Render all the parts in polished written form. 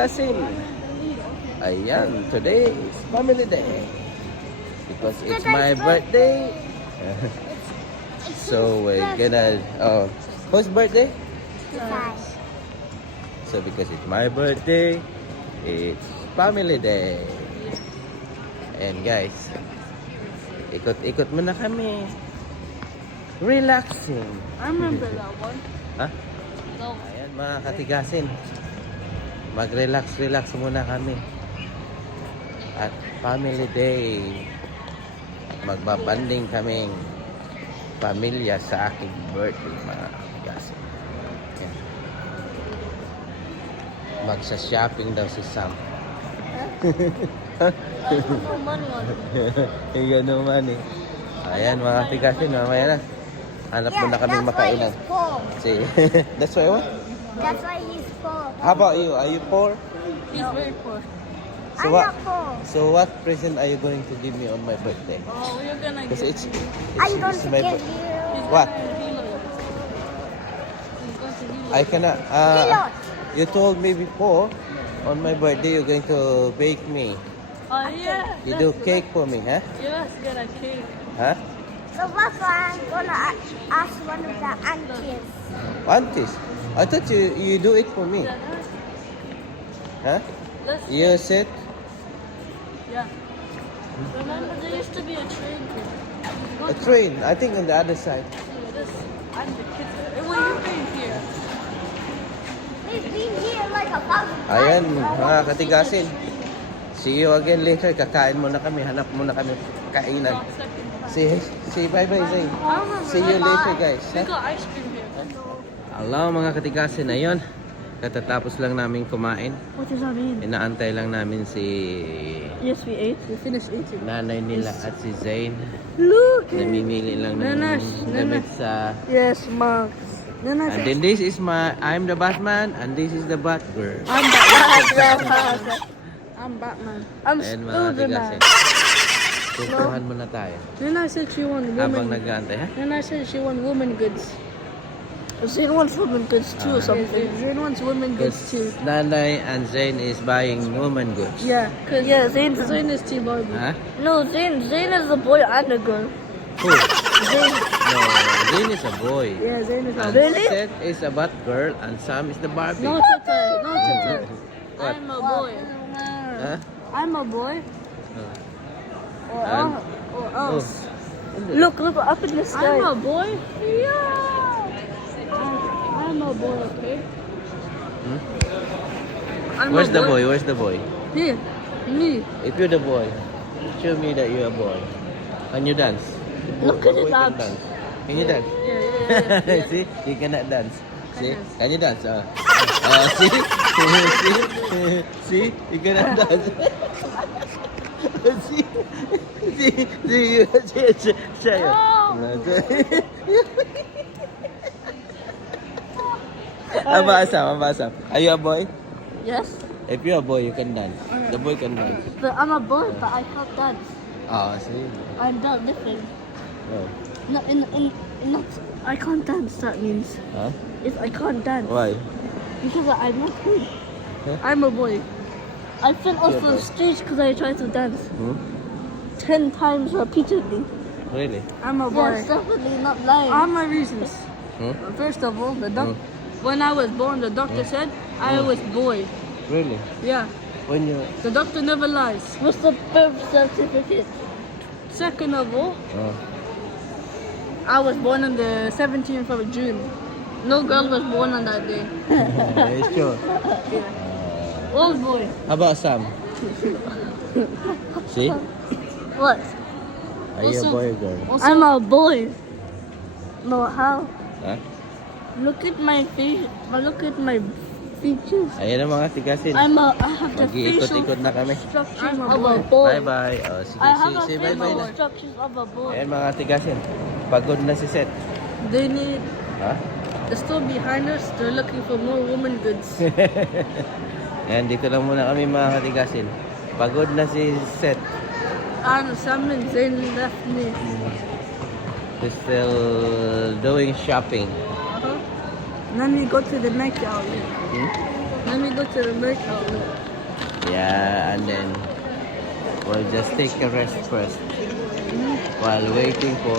katigasin. Ayan, today is family day. Because it's my birthday. So we're gonna, whose birthday? So because it's my birthday, it's family day. And guys, ikot-ikot muna kami. Relaxing. I remember that one. Ha? No. Ayan mga katigasin. Mag-relax muna kami. At family day. Magbabanding kaming pamilya sa aking birthday mga katigasin. Ayan. Magsa-shopping daw si Sam. I have no money on it. Yung naman eh. Ayan mga katigasin, mamaya na. Hanap mo na kaming makainan. See, that's why what? That's why he's poor. How about you? Are you poor? He's very poor. So I'm what? not poor. So what present are you going to give me on my birthday? Oh, we're gonna Because give it's I'm going it's to my give birthday. you What? He's going to heal I cannot. Pilot. You told me before on my birthday you're going to bake me. Oh, yeah. You do cake for me, huh? Yeah, let's get a cake. Huh? So that's why I'm gonna ask one of the aunties. Aunties, I thought you do it for me. Yeah, Huh? let's You said yeah. Remember, there used to be a train here. a train. I think on the other side. This and the kids. Well, you've been here. We've been here like 1,000 times. Ayan, mga katigasin. See you again later. Kakain muna kami. Hanap muna kami kainan. Say bye-bye, Zay. See you later, guys. We got ice cream here. Hello, mga katigasin. Ayun, katatapos lang namin kumain. What does that mean? Inaantay lang namin si Yes, we ate. We finished eating. nanay nila at si Zayn. Look. Namimili lang ng Nanas, damit sa... Yes, Mom. And then this is I'm the Batman and this is the Batgirl. I'm Batman. I'm Batman. I'm Ayan, mga Spider-Man. katigasin. Tutuhan muna tayo. Nana said she wanted Habang women. nag-aantay, ha? Nana said she wanted women goods. Zayn wants women goods too or something. Zayn wants women goods too. Nanay and Zayn is buying woman goods. Yeah, cause Zayn is Team Barbie. Huh? No, Zayn is a boy and a girl. Who? No, Zayn is a boy. Yeah, Zayn is a And Seth is a Batgirl and Sam is the Barbie. No, Tata. No, Tata. What? I'm a boy. Huh? I'm a boy. Or, And- or Oh. else. Look up in the sky. I'm a boy. Yeah. I'm a boy. Okay. Hmm? I'm Where's a the boy? Where's the boy? Here. Me. If you're the boy, show me that you're a boy. Can you dance? Look The at his boy can abs. dance. Can you dance? Yeah. See, you cannot dance. See, dance. can you dance? See, see, you cannot dance. see, see, Abasam. Are you a boy? Yes. If you're a boy, you can dance. The boy can dance. But I'm a boy, but I can't dance. Oh, see. I'm not different. Oh. No, not. I can't dance. That means Huh? if I can't dance Why? because I'm not good. Huh? I'm a boy. I fell off You're a the boy. stage because I tried to dance Hmm? 10 times repeatedly. Really? I'm a boy. Yes, definitely not lying. I'm my reasons. Hmm? First of all, when I was born, the doctor said I was boy. Really? Yeah, When you... the doctor never lies. What's the birth certificate? Second of all, Oh. I was born on the 17th of June. No girl was born on that day. It's true. Old boy. How about Sam? See? What? Are you a Also- boy or girl? I'm a boy. No, how? Huh? Look at my face. Look at my features. Ayan ang mga tigasin. I have the facial Mag-iikot-ikot na kami. structures of a boy. Bye-bye. Oh, sige, I have a sige, bye-bye facial na. structures of a boy. Ayan mga tigasin. Pagod na si Seth. They need. Ha? They're still behind us. They're looking for more woman goods. Ayan, dito lang muna kami mga katigasin. Pagod na si Seth. And Sam and Zayn left me. He's still doing shopping. And then we go to the next outlet. Hmm? Let me go to the merch outlet. Yeah, and then we'll just take a rest first while waiting for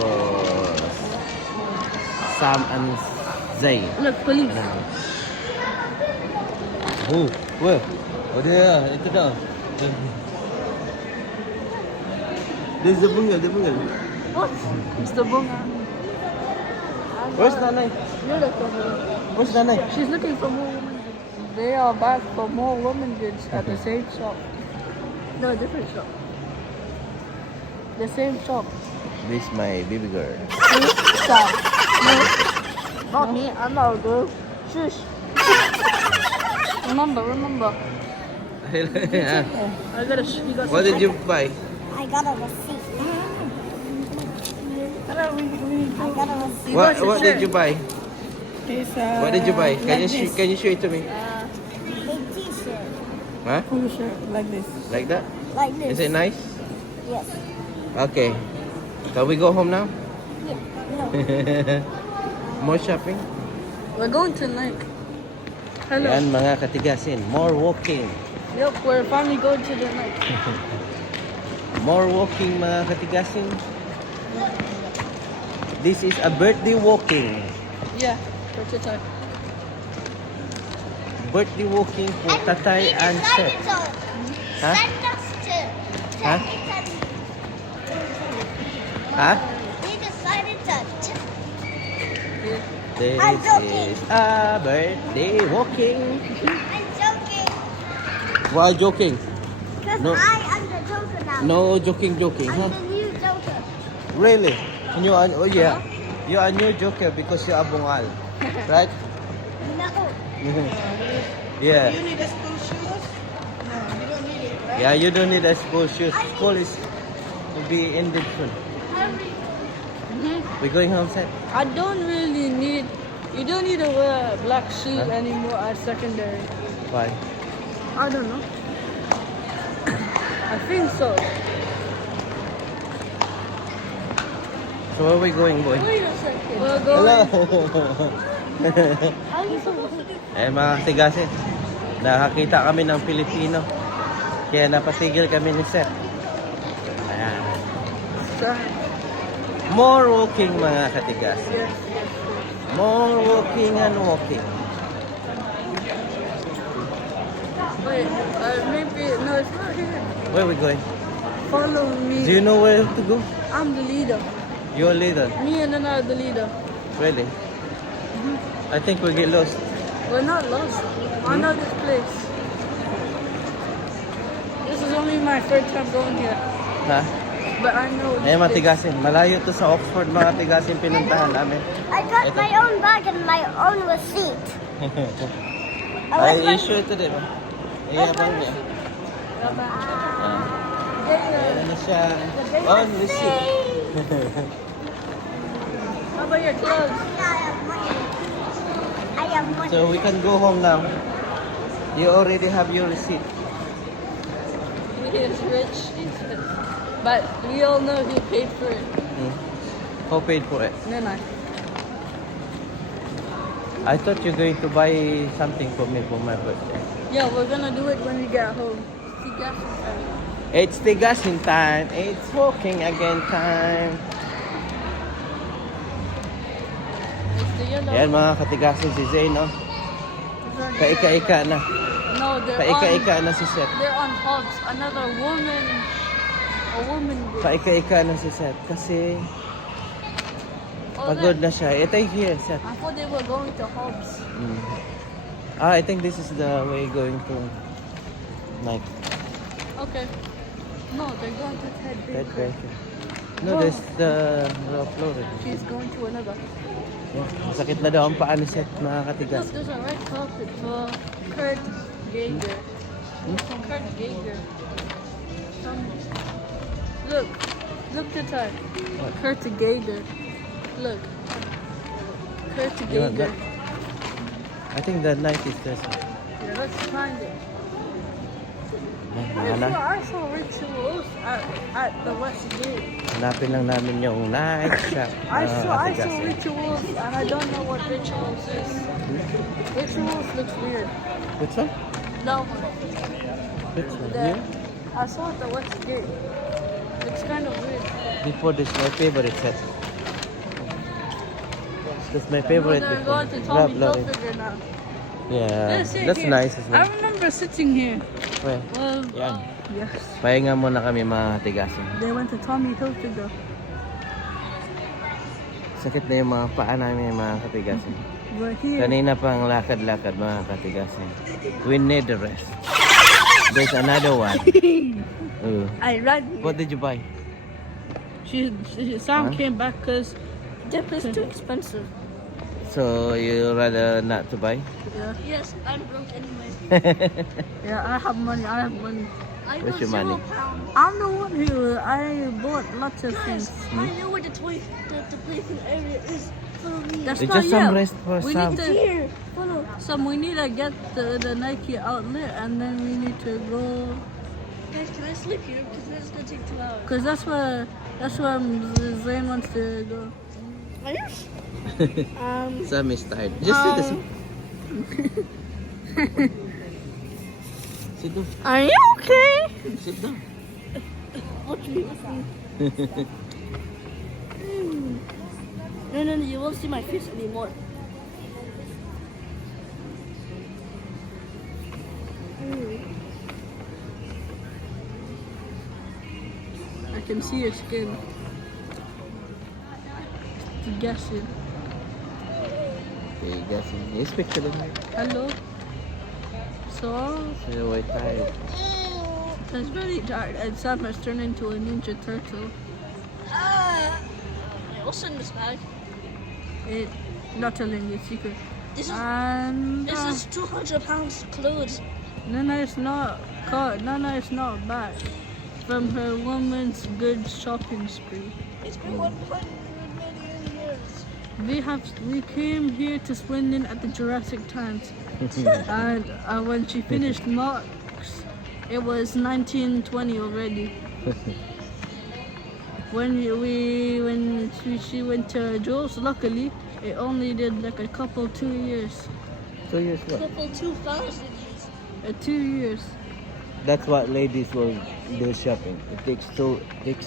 Sam and Zay. Look, police. Oh, where? Oh, dia, itu dah. There's the bunga, What? It's the bunga. Where's Nanay? You're the cover. Where's Nanay? She's looking for more women goods. They are back for more women goods at the same shop. No, different shop. The same shop. This my baby girl. Stop. No. Not me. I'm not a girl. Shush. Remember. Yeah. I got a. You got What did you buy? I got a receipt. I got a receipt. What did you buy? What did you buy? Can you show it to me? A t-shirt. Huh? Polo shirt like this. Like that? Like this. Is it nice? Yes. Okay. Can we go home now? Yeah. No. More shopping? We're going to Nike. Hello. Yan mga katigasin. More walking. Yep, we're finally going to the Nike. More walking mga katigasin. This is a birthday walking. Yeah, for today. Birthday walking for Tatay and Seth. Huh? Send us to. Huh? Huh? We decided to. This I'm joking. is a birthday walking. I'm joking. Why joking? Because No. I am the Joker now. No joking, I'm huh? the new Joker. Really? And you are, oh yeah. You are new joker because you are bungal. Right? No. Yeah. You need a school shoes? No, you don't need it, right? Yeah, you don't need a school shoes. School is to be ended soon. We're going home, Seth? I don't really need. You don't need to wear black shoes Huh? anymore at secondary. Why? I don't know. I think so. So where are we going, boy? Wait a second. We're Hello! going. How are you supposed to do? Eh mga katigasin, nakakita kami ng Pilipino. Kaya napatigil kami ni Seth. Ayan. More walking mga katigasin. Yes. More walking and walking. Wait, maybe no, it's not here. Where are we going? Follow me. Do you know where to go? I'm the leader. You're leader. Me and Nana are the leader. Really? I think we get lost. We're not lost. I know this place. This is only my third time going here, Ha? but I know this Eh, mga place. tigasin. Malayo to sa Oxford, mga tigasin pinuntahan namin. I got my own bag and my own receipt. Ay, issue ito din. Iyabang niya. Ayan na siya. On receipt. How about your clothes? I have money. So we can go home now. You already have your receipt. He is rich, but we all know he paid for it. Who paid for it? Nana. I thought you're going to buy something for me for my birthday. Yeah, we're gonna do it when we get home. See, gas time. It's tigasin time. It's walking again time. It's the yellow. Ayan mga katigasin si Zay, no? Paika-ika na. No, they're on. Paika-ika na si Seth. They're on Hobbs. Another woman. A woman group. Paika-ika na si Seth. Kasi Oh, pagod there. na siya. Ito here, Seth. I thought they were going to Hobbs. I think this is the way going to Nike. Okay. No, they're going to Ted Ted Baker. Baker. No, there's the Ralph Lauren. She's going to another. Yeah. Masakit na daw ang paa ni Seth, mga Look, katigas. there's a red carpet for Kurt Geiger. Kurt Geiger. Look. Look the time. What? Kurt Geiger. Look. Kurt You want Geiger. that? I think the night is this one. Yeah, let's find it. I saw rituals at the West Gate. Hanapin lang namin yung night shop. I saw Ate Gussie. rituals, and I don't know what rituals is. Rituals looks weird. Which one? That one. Which one? The, Here? I saw it at the West Gate. It's kind of weird. Before this, my favorite set. That's my favorite. They're before. going to Tommy Love it. Hilfiger now. Yeah, Let's sit that's here. nice as I well. remember sitting here. Well, Well, yan. yes. Pahinga muna kami mga tigasin. They went to Tommy Hilfiger. Sakit na yung mga paa namin mga katigasin. We're here. Kanina pang lakad-lakad mga katigasin. We need the rest. There's another one. I ran here. What did you buy? Sam Huh? came back because Dip is too expensive. So you rather not to buy? Yes, I'm broke anyway. yeah, I have money. I Where's got your money? £0. I'm the one who I bought lots of things. I know where the plaything area is. Follow me. That's It's not just some yet. rest for We some. need to, Here, follow. we need to get the Nike outlet, and then we need to go, Guys, can I sleep here? Because this is gonna take 2 hours. cause that's where Zayn wants to go. Yes. Sam is tired. Just sit down. Sit down. Are you okay? Sit down. Watch me. No, you won't see my face anymore. I can see your skin. To guess it. Tigasin. You speak to them. Hello. So So we're tired. it's very tired, and Sam has turned into a Ninja Turtle. What's in this bag? It not telling you a secret. This is And this is 200 pounds clothes. Nana is not caught. Nana is not back from her woman's good shopping spree. It's been 100 million years. We came here to Swindon at the Jurassic times, and when she finished marks, it was 1920 already. When she went to Jules, luckily it only did like a couple 2 years. 2 years what? Couple 2,000 years. 2 years. That's what ladies will do shopping. It takes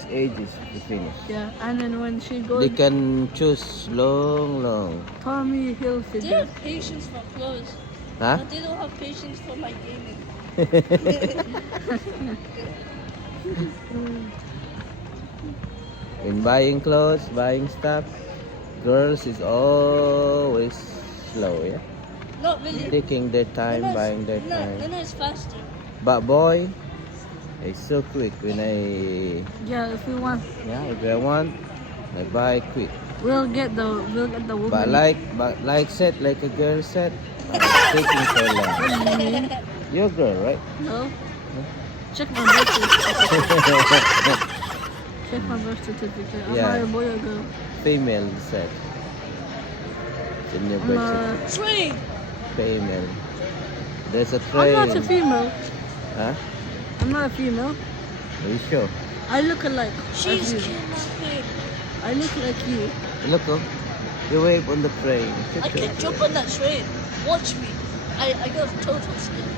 ages to finish. Yeah, and then when she goes They can choose long. Tommy They Hilfiger. have patience for clothes, Huh? but they don't have patience for my gaming. In buying clothes, buying stuff, girls is always slow, yeah? Not really. Taking their time, buying their No, time. Nana is faster. But boy, it's so quick when Yeah, if we want, if I want, I buy quick. we'll get the woman. But like a girl said, taking so long. You're a girl, right? No. Check my birth certificate. Check my birth certificate. I'm Yeah. not a boy or girl. Female said. It's in your I'm birth a, certificate. Train. Female. There's a I'm train. not a female. Huh? I'm not a female. Are you sure? I look alike. She's as you. kidnapping. I look like you. Look, oh. You wave on the train. I can jump on that train. Watch me. I got total skin.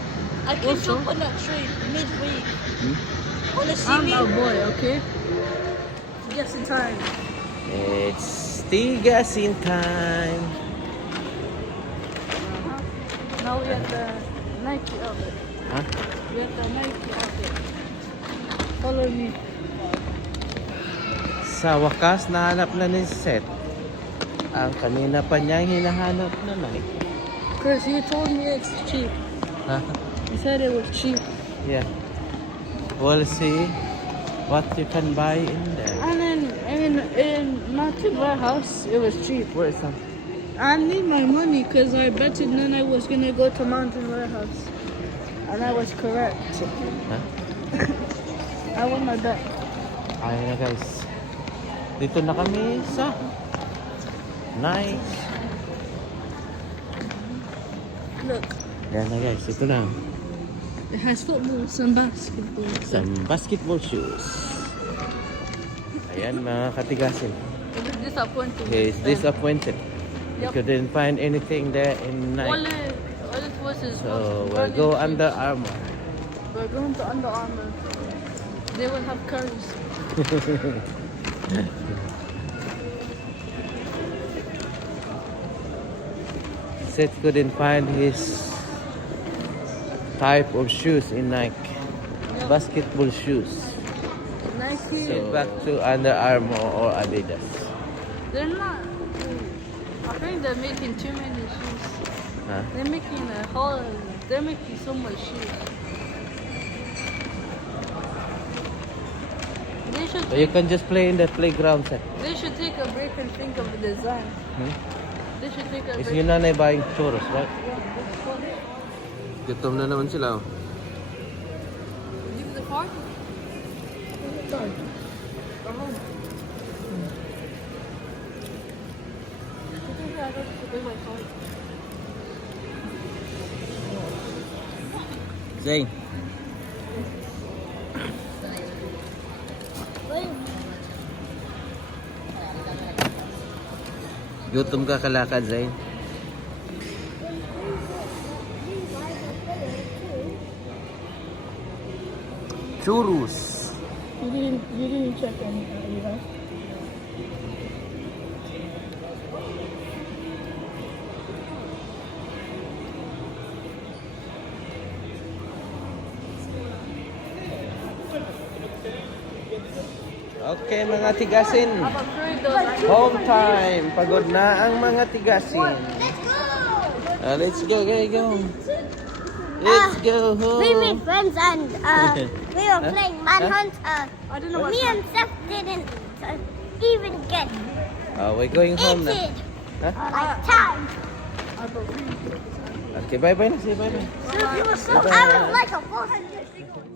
I can Also- jump on that train midway. Wanna see I'm me? a boy, okay? Guess in time. It's Tigasin time. Now we at the Nike outlet. Huh? We at the Nike outlet. Follow me. Sa wakas, nahanap na ni Seth. Ang kanina pa niyang hinahanap na Nike. Chris, you told me it's cheap. Huh? You said it was cheap. Yeah. We'll see what you can buy in there. And then in Mountain Warehouse, it was cheap. Where's some? I need my money because I betted then I was gonna go to Mountain Warehouse, and I was correct. Huh? I won my bet. Ayun na guys. Dito na kami sa Nice. Look, Yan na guys, ito na. It has football, some basketball. Some basketball shoes. Ayan mga katigasin. It was disappointing. He is disappointed. He Yep. couldn't find anything there in All night. it was is So we'll running go shoes. Under Armour. We're going to Under Armour. They will have curries. Seth couldn't find his type of shoes in Nike. Yep. Basketball shoes. Nike. So back to Under Armour or Adidas. They're not. I think they're making too many shoes. Huh? They're making a whole. They're making so much shoes. They should. So you can just play in the playground, Seth. They should take a break and think of the design. Hmm? They should take a Is break. your nanay buying churros, right? Gutom na naman sila. Oh. Leave the car. Zane. Gutom ka kalakad, Zane. Churros. You didn't check anything, you know? Okay, mga tigasin. I'm afraid those. Home time. Pagod na ang mga tigasin. Let's go, go. Let's go home. We made friends and we were playing Manhunt. I don't know what. Me and Seth didn't even get We're going home na. it. Huh? Like time. Okay, bye-bye na. Say bye-bye. So I was like a 400.